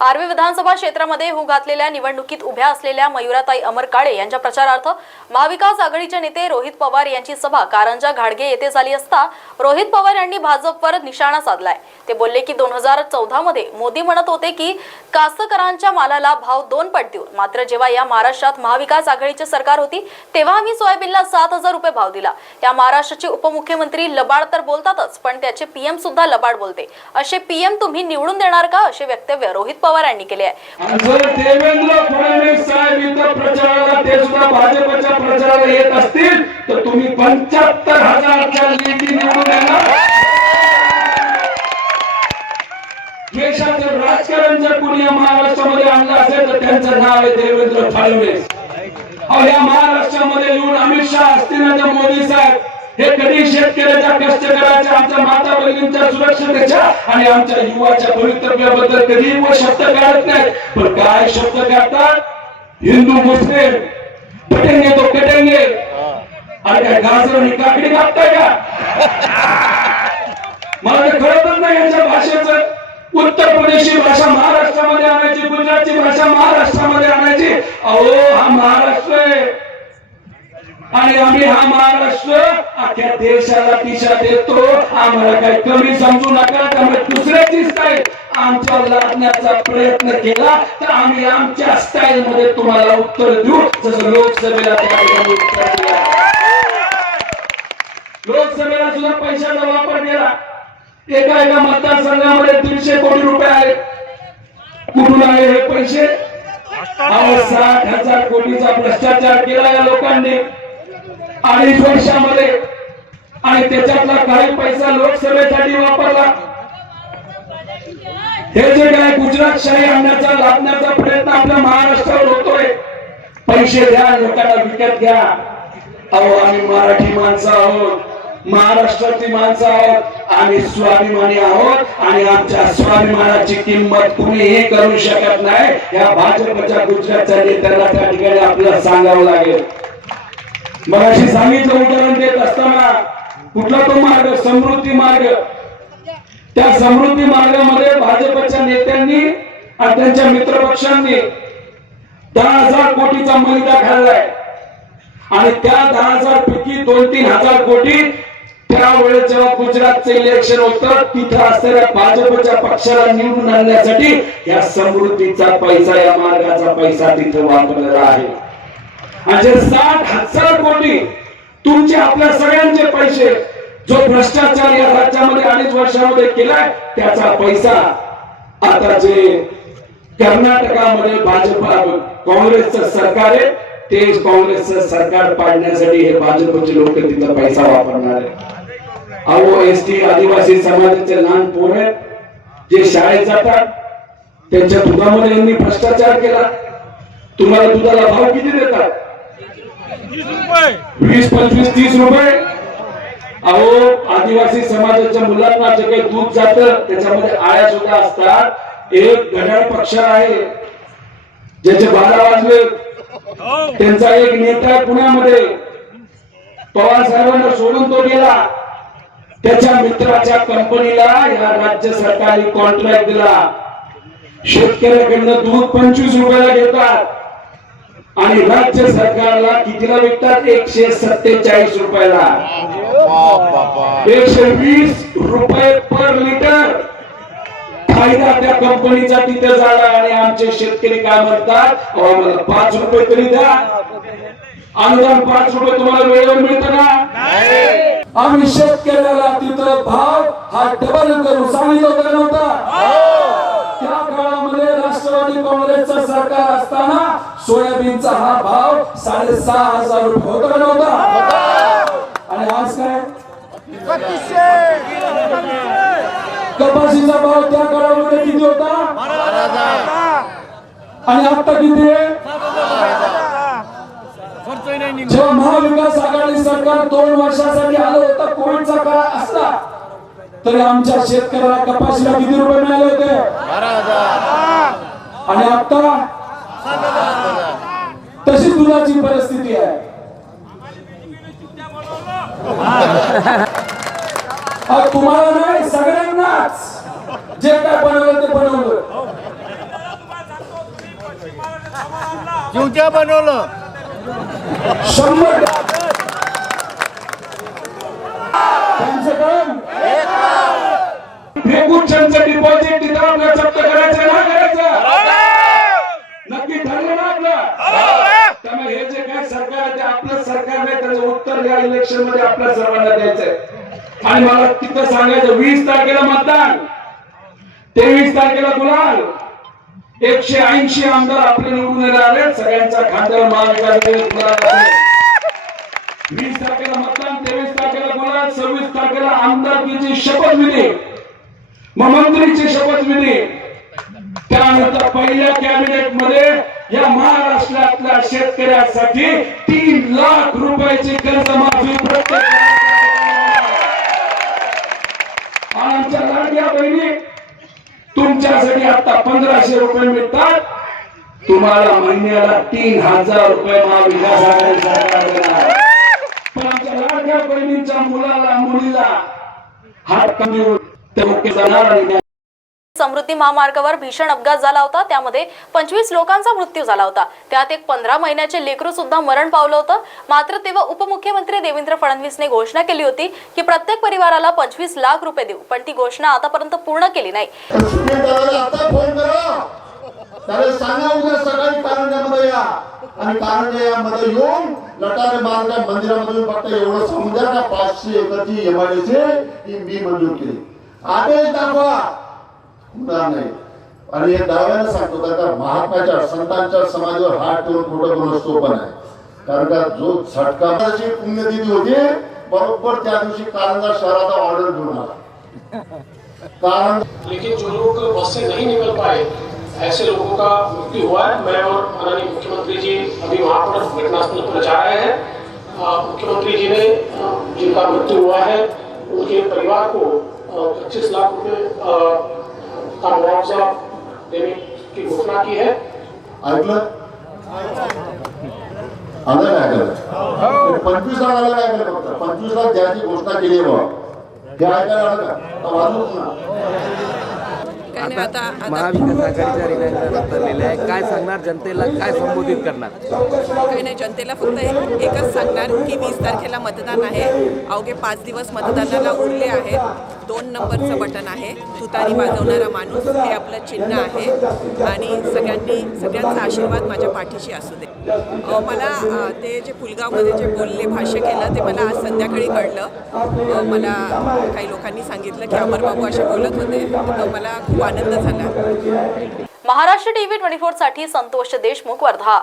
आर्वी विधानसभा क्षेत्रामध्ये हू घातलेल्या निवडणुकीत उभ्या असलेल्या मयुराताई अमर काळे यांच्या प्रचारार्थ महाविकास आघाडीचे नेते रोहित पवार यांची सभा कारंजा घाडगे येथे झाली असता रोहित पवार यांनी भाजपवर निशाणा साधलाय. ते बोलले की दोन हजार चौदा मध्ये मोदी म्हणत होते की कास्तकरांच्या मालाला भाव दोन पट देऊ मात्र जेव्हा या महाराष्ट्रात महाविकास आघाडीचे सरकार होती तेव्हा आम्ही सोयाबीनला सात हजार रुपये भाव दिला. या महाराष्ट्राचे उपमुख्यमंत्री लबाड तर बोलतातच पण त्याचे पीएम सुद्धा लबाड बोलते. असे पीएम तुम्ही निवडून देणार का? असे वक्तव्य रोहित पवारांनी केले आहे. देशाचं राजकारण जर कोणी या महाराष्ट्रामध्ये आणलं असेल तर त्यांचं नाव आहे देवेंद्र फडणवीस. या महाराष्ट्रामध्ये येऊन अमित शहा असतील ना मोदी साहेब हे कधी शेतकऱ्याच्या कष्टकऱ्याच्या आमच्या माता बहिणींच्या सुरक्षतेच्या आणि आमच्या युवाच्या भवितव्याबद्दल कधी व शब्द काढत नाहीत. पण काय शब्द काढतात? हिंदू मुस्लिम पटेंगे तो कटेंगे आणि काय गाजर आणि काकडी कापताय का? मला कळतच नाही यांच्या भाषेचं. उत्तर प्रदेशची भाषा महाराष्ट्रामध्ये आणायची गुजरातची भाषा महाराष्ट्रामध्ये आणायची. अहो हा महाराष्ट्र आहे. आणि आम्ही हा महाराष्ट्र अख्या देशाला दिशा देतो. आम्हाला काही कमी समजू नका त्यामुळे दुसऱ्याची स्टाईल आमच्या लादण्याचा प्रयत्न केला. तर आम्ही आमच्या स्टाईल मध्ये तुम्हाला उत्तर देऊ. जसं लोकसभेला उत्तर दिला. लोकसभेला सुद्धा पैशाचा वापर केला. एका एका मतदारसंघामध्ये दीडशे कोटी रुपये आले कुठून आले हे पैसे? साठ हजार कोटीचा भ्रष्टाचार केला या लोकांनी. अडीच वर्षामध्ये आणि त्याच्यातला काही पैसा लोकसभेसाठी वापरला. हे जे काय गुजरात शाही आणण्याचा लादण्याचा प्रयत्न आपल्या महाराष्ट्रावर होतोय पैसे द्या लोकांना विकत घ्या. अहो आम्ही मराठी माणसं आहोत. महाराष्ट्राची माणसं आहोत. आम्ही स्वाभिमानी आहोत आणि आमच्या स्वाभिमानाची किंमत कुणीही करू शकत नाही. या भाजपच्या गुजरातच्या नेत्यांना त्या ठिकाणी आपल्याला सांगावं लागेल. मगाशी सांगितलं उदाहरण देत असताना कुठला तो मार्ग? समृद्धी मार्ग. त्या समृद्धी मार्गामध्ये भाजपच्या नेत्यांनी आणि त्यांच्या मित्रपक्षांनी दहा हजार कोटीचा मलिदा खाल्लाय. आणि त्या दहा हजार पैकी दोन तीन हजार कोटी त्यावेळेस जेव्हा गुजरातचं इलेक्शन होतं तिथं असलेल्या भाजपच्या पक्षाला निवडून आणण्यासाठी या समृद्धीचा पैसा या मार्गाचा पैसा तिथं वापरलेला आहे. आणि साठ हजार कोटी तुमचे आपल्या सगळ्यांचे पैसे जो भ्रष्टाचार या राज्यामध्ये अडीच वर्षामध्ये केलाय त्याचा पैसा आता जे कर्नाटकामध्ये भाजप काँग्रेसचं सरकार आहे ते काँग्रेसचं सरकार पाडण्यासाठी हे भाजपचे लोक तिथं पैसा वापरणार आहे अहो एस टी आदिवासी समाजाचे लहान पोर आहेत जे शाळेत जातात त्यांच्या दुधामध्ये यांनी भ्रष्टाचार केला. तुम्हाला दुधाला भाव किती देतात? वीस पंचवीस तीस रुपये. अहो आदिवासी समाजाच्या मुलांना जे काही दूध जात त्याच्यामध्ये आळ्या सुद्धा असतात. एक घड्याळ पक्ष आहे. ज्याचे बारा वाजले. त्यांचा एक नेता आहे पुण्यामध्ये. पवार साहेबांना सोडून तो गेला. त्याच्या मित्राच्या कंपनीला या राज्य सरकारने कॉन्ट्रॅक्ट दिला. शेतकऱ्याकडनं दूध पंचवीस रुपयाला घेतात. आणि राज्य सरकारला कितीला विकतात? एकशे सत्तेचाळीस रुपयाला. एकशे वीस रुपये पर लिटर. फायदा त्या कंपनीचा तिथे झाला आणि आमचे शेतकरी काय म्हणतात? आम्हाला पाच रुपये तरी द्या. अनुदान पाच रुपये तुम्हाला वेळेवर मिळतं ना? आम्ही शेतकऱ्याला तिथं भाव हा डबल करू सांगितलं होतं नव्हता? त्या काळामध्ये राष्ट्रवादी काँग्रेसचं सरकार असताना सोयाबीनचा हा भाव साडेसहा हजार रुपये होता का नव्हता? आणि आज काय? कपाशीचा भाव त्या काळामध्ये किती होता? आणि आता किती आहे? जेव्हा महाविकास आघाडी सरकार दोन वर्षासाठी आलं होतं कोविडचा काळ असला तरी आमच्या शेतकऱ्याला कपाशीला किती रुपये मिळाले होते? आणि आता तशी दुधाची परिस्थिती आहे. तुम्हाला नाही सगळ्यांनाच. जे काय बनवलं ते बनवलं. चिवट्या बनवलं. शंभर त्यांचं काम. एकूण डिपॉझिट तिथं जप्त करायचं त्यामुळे हे जे काय सरकार आहे ते आपलं सरकार नाही त्याचं उत्तर या इलेक्शनमध्ये आपल्या सर्वांना द्यायचंय. आणि मला तिथं सांगायचं वीस तारखेला मतदान तेवीस तारखेला गुलाल एकशे ऐंशी आमदार आपले निवडून येणार आहेत सगळ्यांचा खांद्यावर महाविकास वीस तारखेला मतदान तेवीस तारखेला गुलाल सव्वीस तारखेला आमदारकीची शपथविधी. मग मंत्रीची शपथविधी. त्यानंतर पहिल्या कॅबिनेटमध्ये या महाराष्ट्रातल्या शेतकऱ्यासाठी तीन लाख रुपयाची कर्जमाफी प्रत्येक आमच्या लाडक्या बहिणी तुमच्यासाठी आता पंधराशे रुपये मिळतात तुम्हाला महिन्याला तीन हजार रुपये महाविकास आघाडी सरकार देणार. पण आमच्या लाडक्या बहिणीच्या मुलाला मुलीला हात कमी ते मुख्य जाणार आणि समृद्धी महामार्गावर भीषण अपघात झाला होता. त्यामध्ये पंचवीस लोकांचा मृत्यू झाला होता. त्यात एक पंधरा महिन्याचे लेकरू सुद्धा मरण पावलं होतं. मात्र तेव्हा उपमुख्यमंत्री देवेंद्र फडणवीसने घोषणा केली होती की प्रत्येक परिवाराला पंचवीस लाख रुपये देऊ पण ती घोषणा आतापर्यंत पूर्ण केली नाही. मंदिरामधून जो बरोबर लेकिन जो लोग बस से नहीं निकल पाए, ऐसे लोगों का मृत्यु हुआ है। मैं और माननीय मुख्यमंत्री जी अभी वहाँ पर घटनास्थल पर जा रहे हैं। मुख्यमंत्री जी ने जिनका मृत्यु हुआ है, उनके परिवार को पच्चीस लाख रुपए का मुआवजा देने की घोषणा की है? ऐकलं? आलं काय ऐकलं? पंचवीस लाख आलं काय ऐकलं फक्त? पंचवीस लाख द्यायची घोषणा केली आहे बाबा हे ऐकायला आलं का? आता वाजवूच ना काही नाही आता आता महाविकास आघाडीच्या रिलायन्सला ठरलेलं आहे. काय सांगणार जनतेला? काय संबोधित करणार? काही नाही जनतेला फक्त एक- एकच सांगणार की वीस तारखेला मतदान आहे. अवघे पाच दिवस मतदानाला उरले आहेत. दोन नंबरचं बटन आहे. तुतारी वाजवणारा माणूस हे आपलं चिन्ह आहे. आणि सगळ्यांनी सगळ्यांचा आशीर्वाद माझ्या पाठीशी असू दे. अ, मला अ, ते जे पुलगावमध्ये जे बोलले भाष्य केलं ते मला आज संध्याकाळी कळलं. अ, मला काही लोकांनी सांगितलं की अमरबाबू असे बोलत होते. तर मला खूप आनंद झाला. महाराष्ट्र टीव्ही ट्वेंटी फोरसाठी संतोष देशमुख वर्धा.